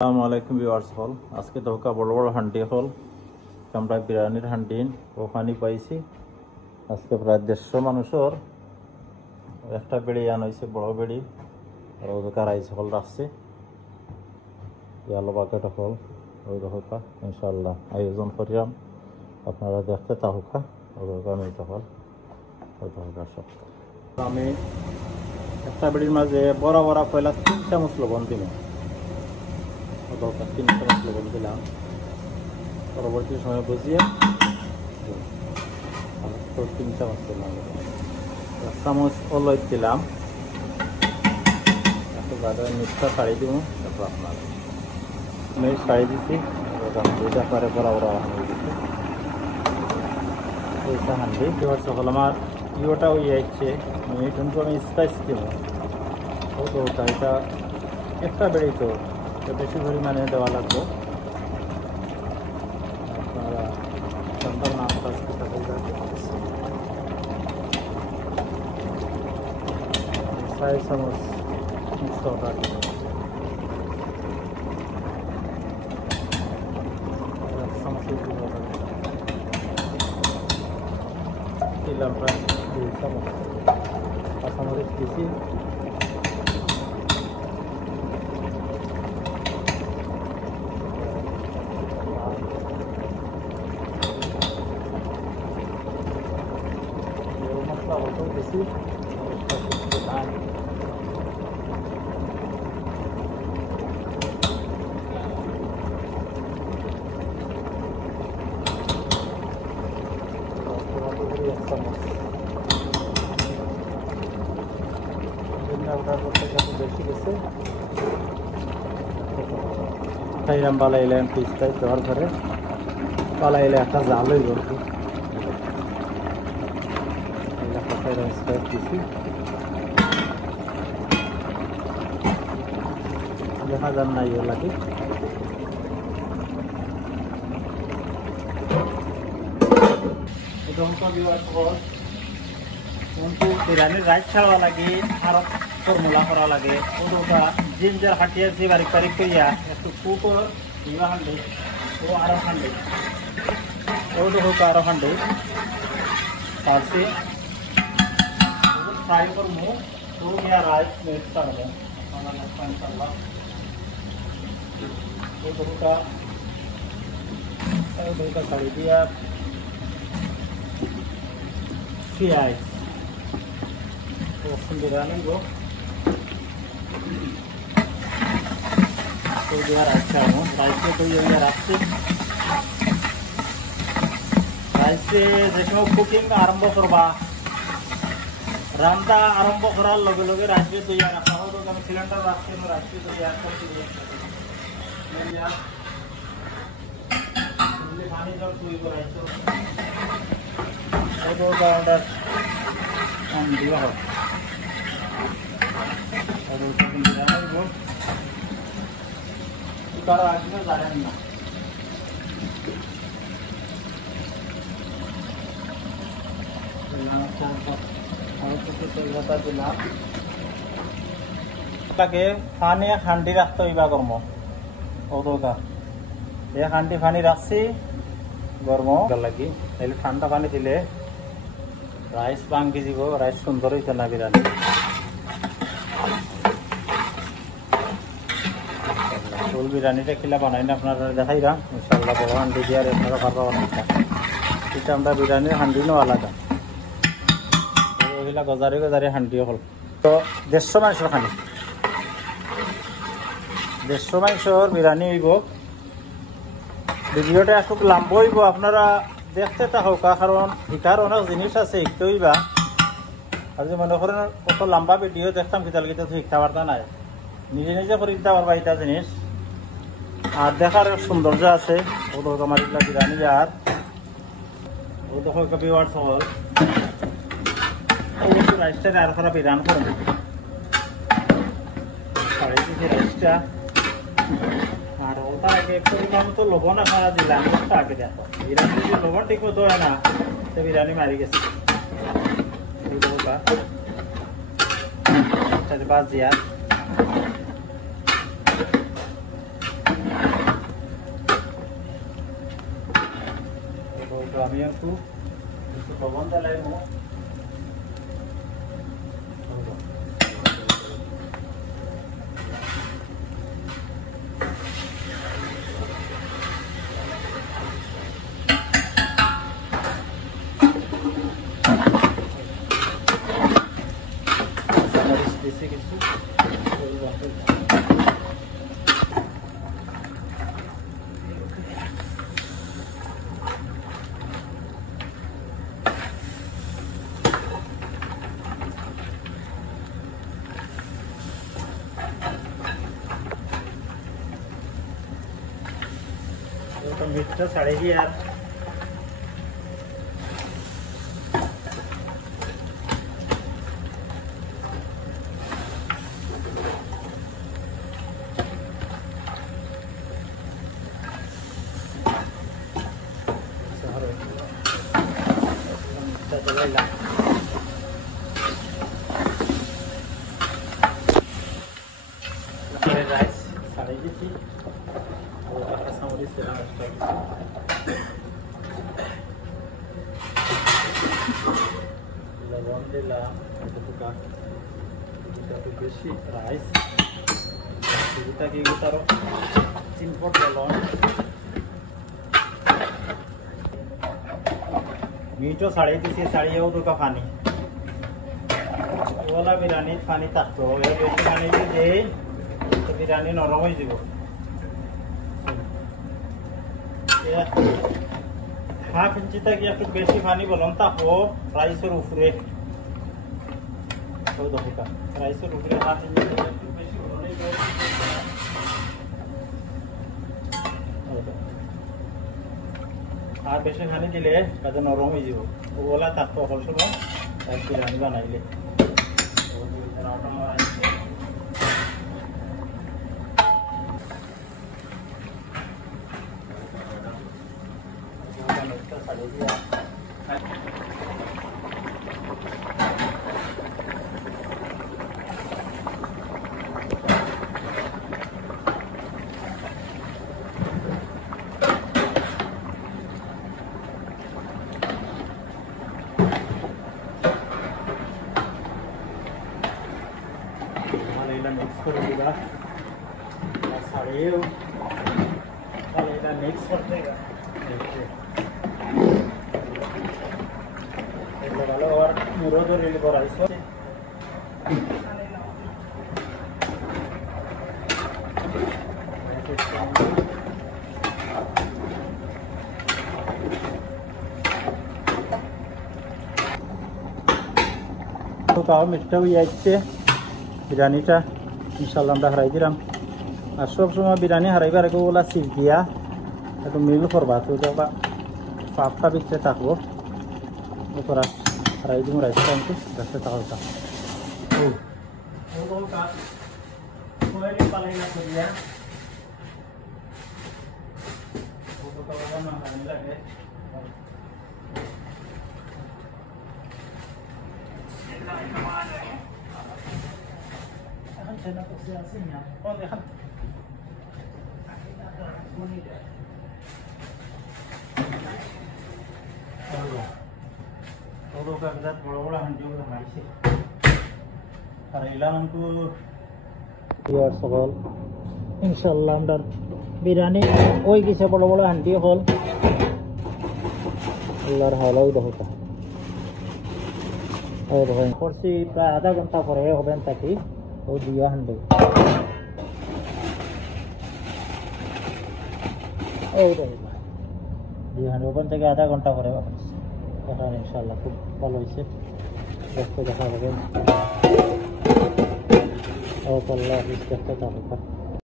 আসসালামু আলাইকুম ভিউয়ার্স হল আজকে দোকা বড় বড় হান্ডি হল আমরা বিরিয়ানির হান্ডি ওখানে পাইছি আজকে প্রায় 150 মানুষের একটা বেড়ি আনাইছে বড় বেড়ি আর ওদোকা রাইস হল রাখছে ইয়ালো বাকেট হল ওই দোকা ইনশাআল্লাহ আয়োজন করিলাম আপনারা দেখতে তাহুকা ওদোকা মেটা হল ওই দোকা সব আমি একটা বেড়ির মাঝে বড় বড় পয়লা 3 চামচ লবণ দিলাম দরকার 3 চামচ লবণ দিলাম পরবর্তী সময় বুঝিয়ে 3 চামচ দিলাম 1 চামচ অলয় দিলাম একটু বাদে মিক্সটা ছাড়ি দিব তারপর আপনার মিক্স ছাড়ি দিচ্ছি দুইটা পরে বরাবর হয়ে গেছে এইটা হান্ডি এবার সকল আমার ইয়োটা হয়ে যাচ্ছে কিন্তু আমি স্পাইস দিব ও তো এটা একটা বেড়ি তো বেশি পরিমাণে দেওয়া লাগবে আপনারা সুন্দর নাম কাজ করতে পারবেন 6 চামচ মিক্স করা দিলাম প্রায় 2 চামচ কাঁচামরিচ দিছি খাইলাম বালাইলাম পিসটাই দেওয়ার পরে বালাইলে একটা জাল হয়ে গেল দেখা যান নাই লাগে বিরিয়ানির রাইস খাওয়া লাগে আর ফর্মুলা করা লাগে ওটা জিঞ্জার হাটিয়ে যে বারিক বারিক করিয়া একটু কুকুর ইয়া হান্ডি ও আরো হান্ডি ওটা হোক আরো হান্ডি পারছি फ्राई करमु तो या राइस मिक्स करबो हमरा लखन करला तो दोका साड़ी दिया पियाज तो बिरयानी को तो दिया अच्छा हो राइस को तो ये राखছি राइस से देखो कुकिंग आरंभ करबा रांधा आरंभ करार लगे लगे राजबे तैयार रखा हो तो मैं सिलेंडर रखते हैं राजबे तैयार करते हैं पानी जब सुई को राइसो तो ऑर्डर हम दिया हो और उसको बिरयानी को कर आज में जा रहे हैं পানি হান্ডি রাখতে হইবা গরম ওদা এক হান্ডি পানি রাখছি গরম লাগি তাহলে ঠান্ডা পানি দিলে রাইস ভাঙ্গি যাব রাইস সুন্দর হইতে না বিরিয়ানি ফুল বিরিয়ানিটা কিলা বানাই না আপনারা দেখাইরা ইনশাআল্লাহ বড় হান্ডি দিয়ে আপনারা পারবা বানাইতে এটা আমরা বিরিয়ানির হান্ডি নো আলাদা গজারি গজারি হান্ডি হল তো 150 মানুষের খানি 150 মানুষের বিরিয়ানি হইব ভিডিওটা একটু লম্বা হইব আপনারা দেখতে থাকুকা কারণ এটার অনেক জিনিস আছে শিখতে হইবা আর যে মনে করেন কত লম্বা ভিডিও দেখতাম কিতাল কিতা শিখতে পারতা নাই নিজে নিজে করে দিতে পারবা এটা জিনিস আর দেখার সৌন্দর্য আছে ও তো আমার এগুলা বিরিয়ানি আর ও দেখো ভিউয়ার্স হল রাইসটা আর করা বিরান করুন রাইসটা আর ওটা আগে পরিমাণ তো লবণ আপনারা দিলাম আগে দেখো বিরিয়ানি যদি লবণ ঠিক মতো হয় না তো বিরিয়ানি মারি গেছে বাস দিয়া আমি একটু লবণ দিলাম দিছি কিছু মিটটা ছাড়ে দিয়ে আর রাইস ছাড়ে দিচ্ছি লবণ দিলাম একটু বেশি রাইস তারও 3 ফুট লবণ মিটও ছাড়িয়ে দিছি ছাড়িয়েও ঢোকা পানি ওলা বিরিয়ানির পানি থাকতো বেশি পানি দিয়ে বিরিয়ানি নরম হয়ে যাব হাফ ইঞ্চি থেকে একটু বেশি পানি বলুন তাপো রাইসের উপরে রাইসের উপরে হাফ ইঞ্চি থেকে একটু বেশি আর বেশি পানি দিলে তাদের নরম হয়ে যাব ওলা তাপো হল সময় বিরিয়ানি বানাইলে मिक्स कर देगा साड़ियों मिक्स कर देगा और मुरो तो रेली पर आइस तो काव मिष्टा हुई आइसे বিরিয়ানিটা ইনশাআল্লাহ আমরা হারাই দিলাম আর সব সময় বিরিয়ানি হারাইবার আগে ওলা সিপ দিয়া একটু মিল করবা তো যাবা পাপটা ভিতরে থাকবো এরপর হারাই দিব রাইসটা কিন্তু রাস্তা থাকা Cena pues se hace ya. Oh, deja. Todo kagat boro-boro hanjur hamaise. Karailan ko ইয়ার সকল ইনশাআল্লাহ আমরা বিরিয়ানি ওই কিছু বড় হান্ডি হল আল্লাহর হাওলাও দেখো ও দেখো করছি প্রায় আধা ঘন্টা পরে হবেন তাকি ও দিয়া হান্ডি ও দেখো দিয়া হান্ডি ওখান থেকে আধা ঘন্টা পরে এখন ইনশাআল্লাহ খুব ভালো হয়েছে দেখতে দেখা যাবে ও আল্লাহ হাফেজ দেখতে থাকো